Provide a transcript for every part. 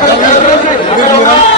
விரும்புகிறோம்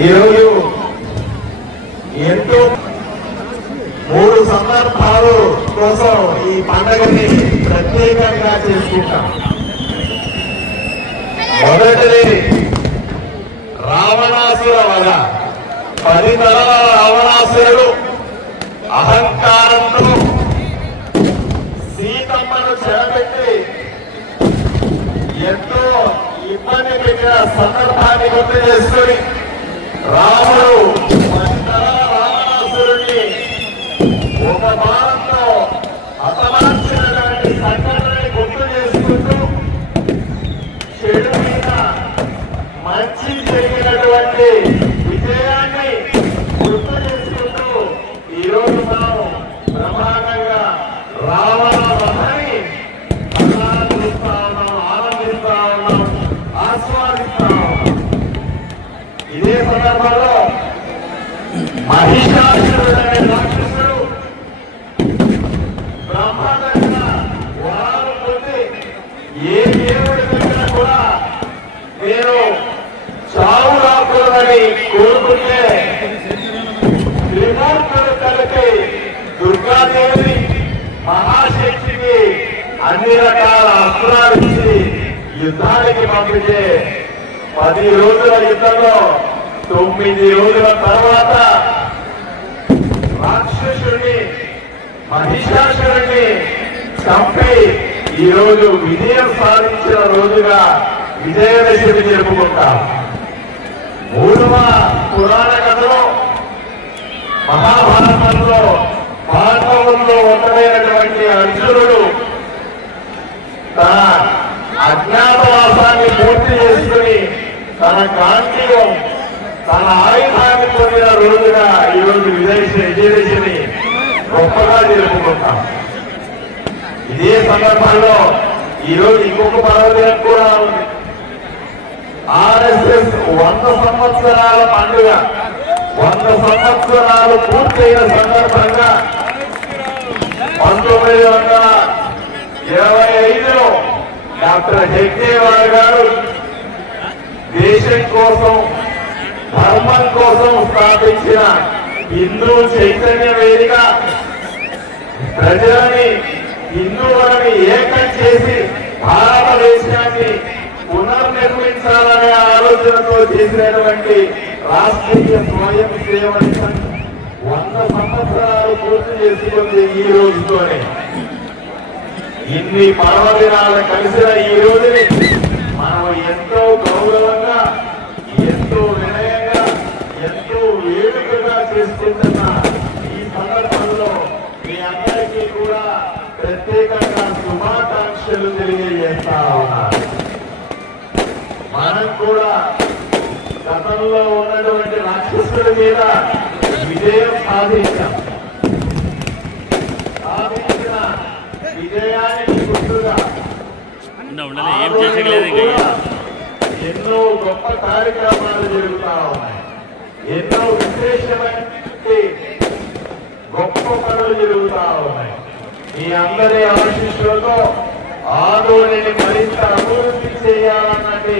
ఈరోజు ఎంతో మూడు సందర్భాలు కోసం ఈ పండగని ప్రత్యేకంగా చేసుకుంటాం. మొదటిది రావణాసుర వధ. పది తరాల రావణాసురుడు అహంకారంతో సీతమ్మను చెరబెట్టి ఎంతో ఇబ్బంది పెట్టిన సందర్భాన్ని గుర్తు చేసుకొని రాముడు పదితరాల రావణాసురుణ్ణి ఒక భారంతో హతమార్చినటువంటి సంఘటనని గుర్తు చేసుకుంటూ చెడు మీద మంచి జరిగినటువంటి విజయాన్ని గుర్తు చేసుకుంటూ ఈరోజు మనం బ్రహ్మాండంగా రావణ వధని ఆనందిస్తా ఉన్నాం ఆనందిస్తా ఉన్నాం ఆస్వాదిస్తా ఉన్నాం ఇదే సందర్భంలో మహిషాసురుడు అనే రాక్షసుడు బ్రహ్మాండంగా వరాలు పొంది ఏ దేవుడి దగ్గర కూడా నేను చావు ఉండాలని కోరుకుంటే దుర్గాదేవి మహాశక్తికి అన్ని రకాల అస్త్రాలు ఇచ్చి యుద్ధానికి పంపితే పది రోజుల యుద్ధంలో తొమ్మిది రోజుల తర్వాత రాక్షసుడిని మహిషాసురుడిని చంపి ఈ రోజు విజయం సాధించిన రోజుగా విజయదశమి జరుపుకుంటాం. మూడవ పురాణ కథలో మహాభారతంలో పాండవుల్లో ఒకరైనటువంటి అర్జునుడు తన అజ్ఞాతవాసాన్ని పూర్తి చేసుకుని తన కాంతివం తన ఆయుధాన్ని పొందిన రోజుగా ఈరోజు విజయశ్రీ విదేశ విజయదశమి గొప్పగా జరుపుకుంటాం ఇదే సందర్భంలో ఈరోజు ఇంకొక పర్వదినం కూడా ఉంది. ఆర్ఎస్ఎస్ వంద సంవత్సరాల పండుగ. వంద సంవత్సరాలు పూర్తయిన సందర్భంగా పంతొమ్మిది వందల ఇరవై ఐదులో డాక్టర్ హెగ్డేవార్ గారు దేశం కోసం ధర్మం కోసం స్థాపించిన హిందూ చైతన్య వేదిక. ప్రజలని హిందువులని ఏకం చేసి భారతదేశాన్ని పునర్నిర్మించాలనే ఆలోచనతో చేసినటువంటి రాష్ట్రీయ స్వయం సేవ వంద సంవత్సరాలు పూర్తి చేసుకుంది ఈ రోజుతోనే. ఇన్ని పర్వదినాలు కలిసిన ఈ రోజుని మనం ఎంతో గౌరవంగా ఎంతో వినయంగా ఎంతో వేడుకగా చేసుకుంటున్న ఈ సందర్భంలో మీ అందరికీ కూడా ప్రత్యేకంగా శుభాకాంక్షలు తెలియజేస్తా ఉన్నారు మనం కూడా గతంలో ఉన్నటువంటి రాక్షసుల మీద విజయం సాధించాం. సాధించిన విజయానికి గుర్తుగా ఎన్నో గొప్ప కార్యక్రమాలు జరుగుతా ఉన్నాయి. ఎన్నో విశేషమైన గొప్ప పనులు జరుగుతా ఉన్నాయి. మీ అందరి ఆశీస్సులతో ఆదోళిని మరింత అభివృద్ధి చేయాలన్నది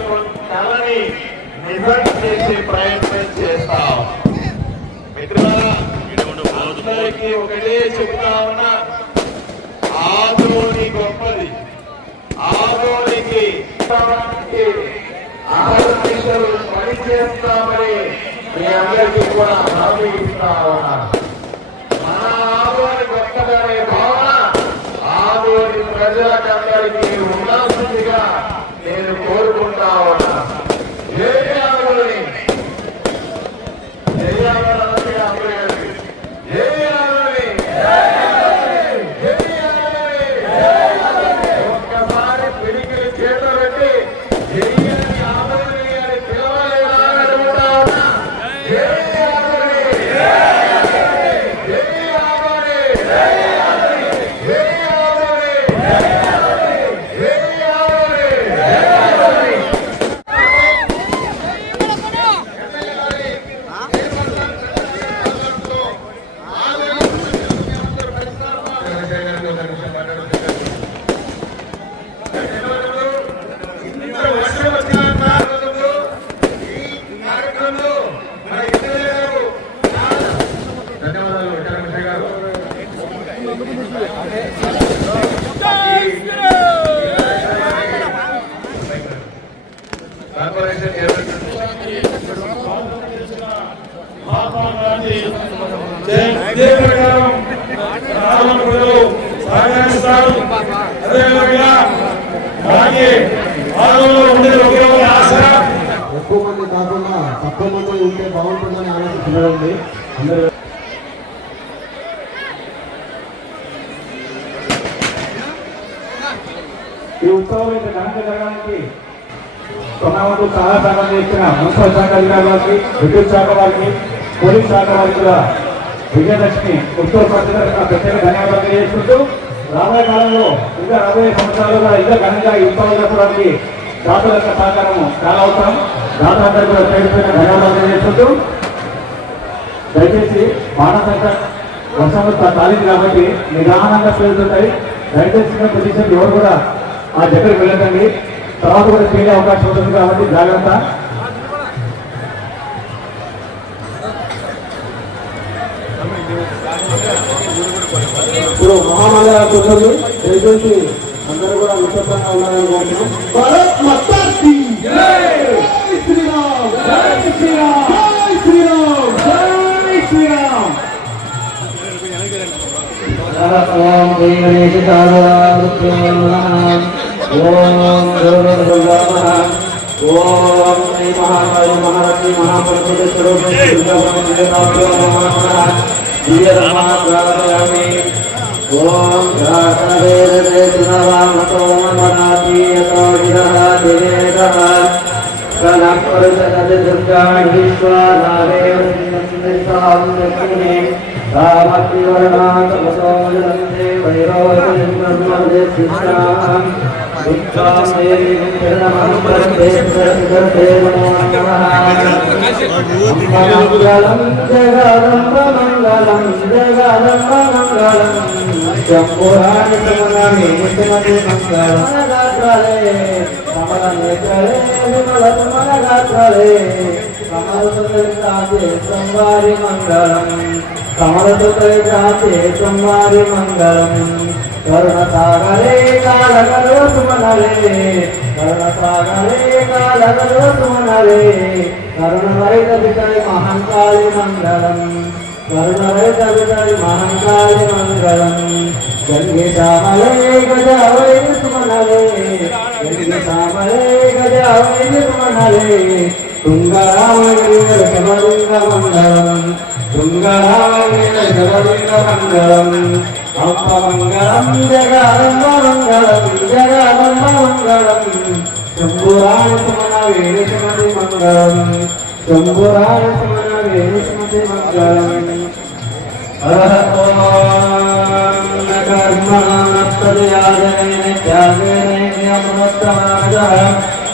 కూటమి నిజం చేసే ప్రయత్నం చేస్తాం. మిత్రులారా అందరికీ ఒకటే చెప్తా ఉన్నా ఆదోని గొప్పది. ఆదోనికి ఆలోచించలు పని మీ అందరికీ కూడా హామీ ఇస్తా ఉన్నా. మన ఆదోని గొప్పదనే భావన ఆదోని ప్రజలకందరికీ ఉండాల్సిందిగా నేను కోరుకుంటా ఉన్నాను ఏ ఆదోని ఏ ఆదోని అమ్మాయి గారికి ఏ ఆదోని ఒక్కసారి పిడికిలి చేత పెట్టి చెయ్యని ఆదరణ అని పిలవలేదా అని అడుగుతా ఉన్నా. జై ఆదరణ! జై ఆదరణ! జై ఆదరణ! జై ఆదరణ! ఇంత వర్షం వచ్చిన కారణంలో ఈ కార్యక్రమంలో మన ఎమ్మెల్యే గారు చాలా ధన్యవాదాలు వెంకటరమణ గారు కార్పొరేషన్ చైర్మన్ మహాత్మా గాంధీ ఇదే ప్రకారం రాష్ట్రంలో ప్రజలు సహకరిస్తారు అదేవిధంగా అలాగే ఆరోగ్యంలో ఉండేది ఒకే ఒక ఆశ ఎక్కువ మంది కాకుండా తక్కువ మంది ఉంటే బాగుంటుందని ఆలోచిస్తున్నారండి. అందరూ ఈ ఉత్సవం ఇంత ఘనంగా జరగడానికి కొనవంతు చాలా సహాయం చేసిన మున్సిపల్ శాఖ అధికారులకి విద్యుత్ శాఖ వారికి పోలీస్ శాఖ వారికి కూడా విజయలక్ష్మి ఉత్సవ ప్రత్యేక ప్రత్యేక ధన్యవాదాలు తెలియజేసుకుంటూ రాబోయే కాలంలో ఇంకా రాబోయే సంవత్సరాలుగా ఇంకా ఘనంగా ఈ ఉత్సవం జరపడానికి దాతల యొక్క సహకారం చాలా అవసరం. దాత ధన్యవాదాలు దయచేసి బాణసంఖ వర్షాలు కాలేదు కాబట్టి నిదానంగా పెరుగుతుంటాయి దయచేసి పొజిషన్ ఎవరు కూడా ఆ దగ్గరికి వెళ్ళకండి. తర్వాత కూడా చేయలే అవకాశం ఉంటుంది కాబట్టి జాగ్రత్త. ఇప్పుడు మహామాల కుటుంబం దయచేసి అందరూ కూడా నిశ్శబ్దంగా ఉన్నారని భారత్ మత్తా శ్రీరామ్ జై శ్రీరామ్ జై శ్రీరామ్ జై శ్రీరామ్. ఓం శ్రీ గణేశ ఓం ఓం శ్రీ మహాకాళి మహాలక్ష్మి స్వరూపి ఓం మనాతీయతో सनः విశ్వానాదేవ శ్రీనిసాం రామత్రివర్ణాతమసోజలంతే వైరోజనం బ్రహ్మదే శిష్యాం దుఃఖాం దేవి శరణమస్పర్ధే ప్రసిద్ధే నమో మంగళం జగదంబ మంగళం జగదంబ समरसुतैजाते सोमवारे मङ्गलम् कर्णसागरे कालगलो सुमनरे कर्णसागरे कालगलो सुमनरे कर्णवैदवितय महाङ्कालि मङ्गलम् कर्णवैदवितय महाङ्कालि मङ्गलम् गङ्गेशामले गजावै सुमनरे गङ्गेशामले गजावै सुमनरे तुङ्गरामगिरि रसमलिङ्गमङ्गलम् కరుణ సాగరే కాలగలో సుమనలే కరుణ వైత విజయ మహంకాళి మంగళం కరుణ వైత విజయ మహంకాళి మంగళం గంగే శ్యామలే గజ వైద్య సుమనలే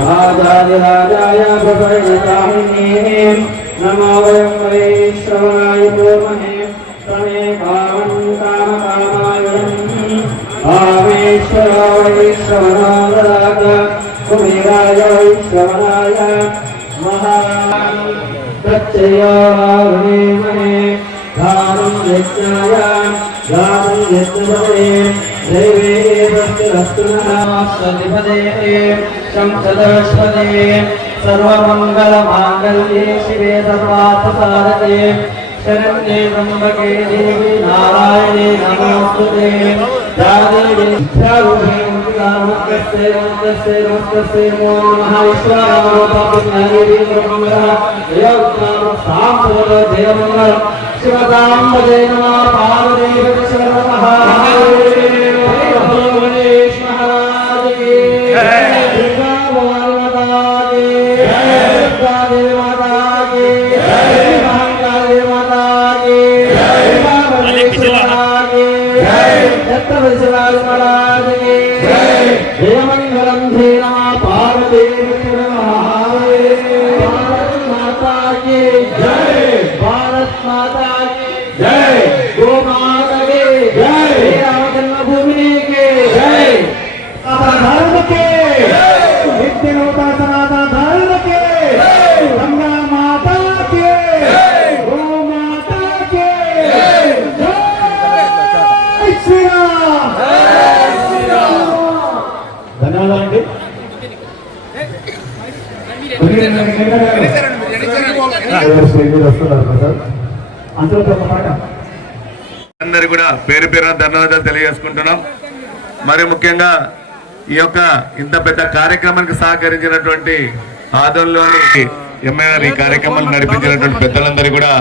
राजाधिराजाय प्रभयताहिने नमो वयं वैश्रवणाय पूर्महे प्रमे कामं कामकामाय कामेश्वर वैश्रवणादराग कुमेराय वैश्रवणाय यज्ञाय दानं यज्ञपदे మంగళం పరేణ రాజాయ సర్వమంగళమాంగళ్యే శివే సర్వార్థసారతే శరణ్యే త్రయంబకే దేవి నారాయణే నమోస్తుతే. శివతాంబదే ధ్యారూపే నమస్తే నమస్తే నమస్తే నమో 할렐루야. వస్తున్నారు కదా అందులో ఒక మాట. అందరు కూడా పేరు పేరున ధన్యవాదాలు తెలియజేసుకుంటున్నాం. మరి ముఖ్యంగా ఈ యొక్క ఇంత పెద్ద కార్యక్రమానికి సహకరించినటువంటి ఆదంలోని ఎంఐఆర్ ఈ కార్యక్రమాలు నడిపించినటువంటి పెద్దలందరూ కూడా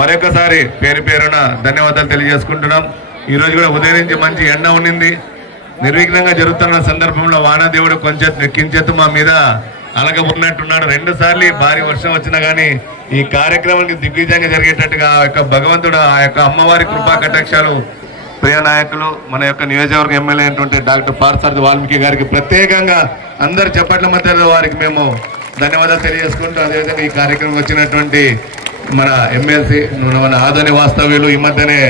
మరొకసారి పేరు పేరున ధన్యవాదాలు తెలియజేసుకుంటున్నాం. ఈ రోజు కూడా ఉదయం నుంచి మంచి ఎండ ఉండింది నిర్విఘ్నంగా జరుగుతున్న సందర్భంలో వానదేవుడు కొంచెం నెక్కించేత్తు మా మీద అలగబున్నట్టున్నాడు రెండు సార్లు భారీ వర్షం వచ్చినా గానీ ఈ కార్యక్రమానికి దిగ్విజయంగా జరిగేటట్టుగా ఆ యొక్క భగవంతుడు ఆ యొక్క అమ్మవారి కృపా కటాక్షాలు ప్రియ నాయకులు మన యొక్క నియోజకవర్గ ఎమ్మెల్యే అయినటువంటి డాక్టర్ పార్సారథి వాల్మీకి గారికి ప్రత్యేకంగా అందరు చెప్పట్ల మధ్యలో వారికి మేము ధన్యవాదాలు తెలియజేసుకుంటూ అదేవిధంగా ఈ కార్యక్రమం వచ్చినటువంటి మన ఎమ్మెల్సీ మన ఆదోని వాస్తవ్యులు ఈ మధ్యనే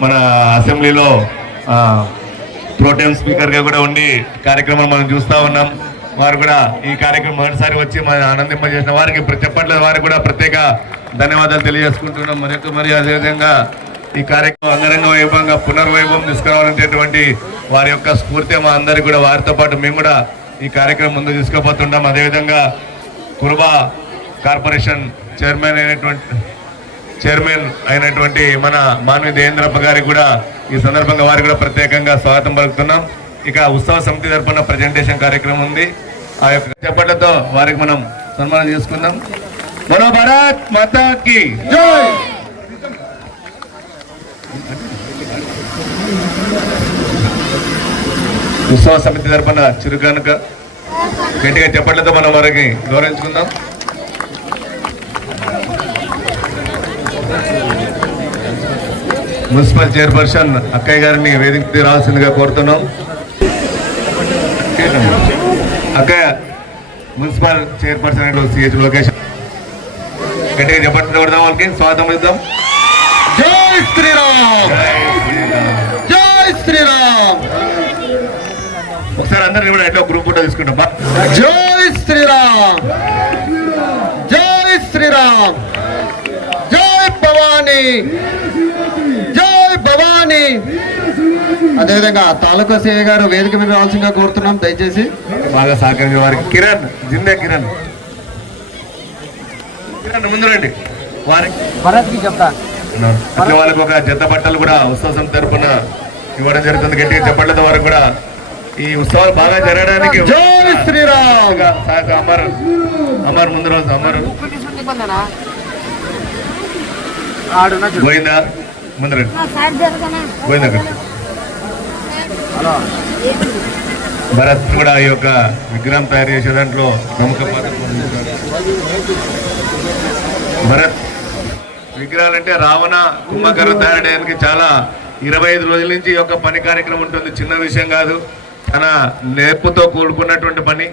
మన అసెంబ్లీలో ప్రోటైమ్ స్పీకర్గా కూడా ఉండి కార్యక్రమం మనం చూస్తా ఉన్నాం. వారు కూడా ఈ కార్యక్రమం మొదటిసారి వచ్చి మన ఆనందింపజేసిన వారికి ప్ర- చెప్పట్ల వారికి కూడా ప్రత్యేక ధన్యవాదాలు తెలియజేసుకుంటున్నాం. మరి మరి అదేవిధంగా ఈ కార్యక్రమం అంగరంగ వైభవంగా పునర్వైభవం తీసుకురావాలనేటువంటి వారి యొక్క స్ఫూర్తి మా అందరికి కూడా వారితో పాటు మేము కూడా ఈ కార్యక్రమం ముందు తీసుకుపోతుంటాం. అదేవిధంగా కురుబా కార్పొరేషన్ చైర్మన్ అయినటువంటి చైర్మన్ అయినటువంటి మన మానవి దేవేంద్రప్ప గారికి కూడా ఈ సందర్భంగా వారికి కూడా ప్రత్యేకంగా స్వాగతం పలుకుతున్నాం. ఇక ఉత్సవ సమితి తరఫున ప్రజెంటేషన్ కార్యక్రమం ఉంది. ఆ యొక్క చెప్పట్లతో వారికి మనం సన్మానం చేసుకుందాం. మనో భారత్ మాతాకి ఉత్సవ సమితి తరపున చురుకనుక గట్టిగా చెప్పట్లతో మనం వారికి గౌరవించుకుందాం. మున్సిపల్ చైర్పర్సన్ అక్కయ్య గారిని వేదిక రావాల్సిందిగా కోరుతున్నాం. అక్కయ్య మున్సిపల్ చైర్పర్సన్ సిహెచ్ లొకేషన్ గట్టిగా చెప్పట్లు కొడదాం వాళ్ళకి స్వాగతం ఇద్దాం. జై శ్రీరామ్! జై శ్రీరామ్. జై శ్రీరామ్! ఒకసారి అందరిని కూడా ఎట్లా గ్రూప్ ఫోటో తీసుకుంటాం. బా. జై శ్రీరామ్! జై శ్రీరామ్! జై భవానీ! జై భవానీ! అదేవిధంగా తాలూకా సిఐ గారు వేదిక మీద రావాల్సిందిగా కోరుతున్నాం. దయచేసి బాగా సహకరించే వారికి కిరణ్ జిందే కిరణ్. కిరణ్ ముందు రండి. వారికి అట్లా వాళ్ళకి ఒక జత బట్టలు కూడా ఉత్సవ తరపున ఇవ్వడం జరుగుతుంది. గట్టిగా చెప్పట్లేదు వారికి కూడా ఈ ఉత్సవాలు బాగా జరగడానికి జై శ్రీరామ్! అమర్ అమర్ ముందు రోజు అమర్. గోవిందా ముందు రండి. గారు. భరత్ కూడా ఈ యొక్క విగ్రహం తయారు చేసే దాంట్లో ప్రముఖ పాత్ర భరత్ విగ్రహాలంటే రావణ కుంభకర్ణ తయారు చేయడానికి చాలా ఇరవై ఐదు రోజుల నుంచి ఈ యొక్క పని కార్యక్రమం ఉంటుంది. చిన్న విషయం కాదు. చాలా నేర్పుతో కూడుకున్నటువంటి పని.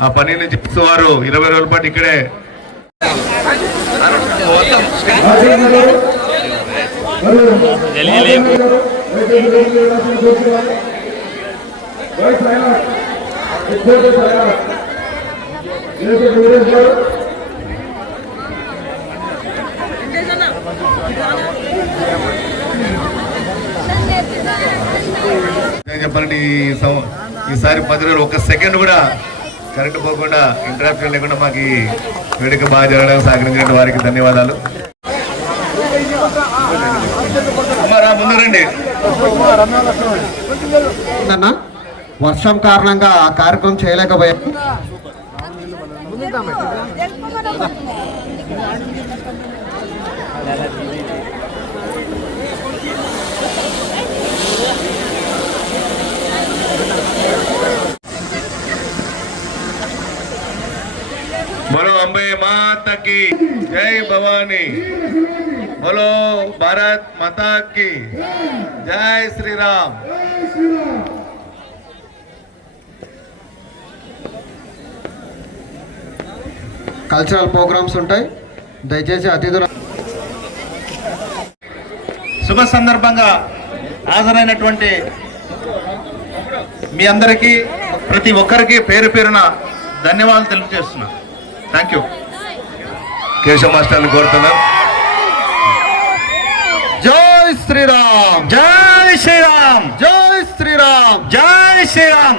ఆ పని నుంచి వారు ఇరవై రోజుల పాటు ఇక్కడే తెలియలేదు చెప్పాలంటే ఈ సం- ఈసారి పది రోజులు ఒక సెకండ్ కూడా కరెంట్ పోకుండా ఇంటరాక్షన్ లేకుండా మాకు ఈ వేడుక బాగా జరగడానికి సహకరించిన వారికి ధన్యవాదాలు. ముందు రండి. అన్న వర్షం కారణంగా ఆ కార్యక్రమం చేయలేకపోయాం. బలో అంబే మాతకి. జై భవానీ. బలో భారత్ మాతాకి. జై శ్రీరామ్. కల్చరల్ ప్రోగ్రామ్స్ ఉంటాయి. దయచేసి అతిథులు శుభ సందర్భంగా హాజరైనటువంటి మీ అందరికీ ప్రతి ఒక్కరికి పేరు పేరున ధన్యవాదాలు తెలియజేస్తున్నా. థ్యాంక్ యూ కేశవ మాస్టర్ని కోరుతున్నాం. జై శ్రీరామ్. జై శ్రీరామ్. జై శ్రీరామ్. జై శ్రీరామ్.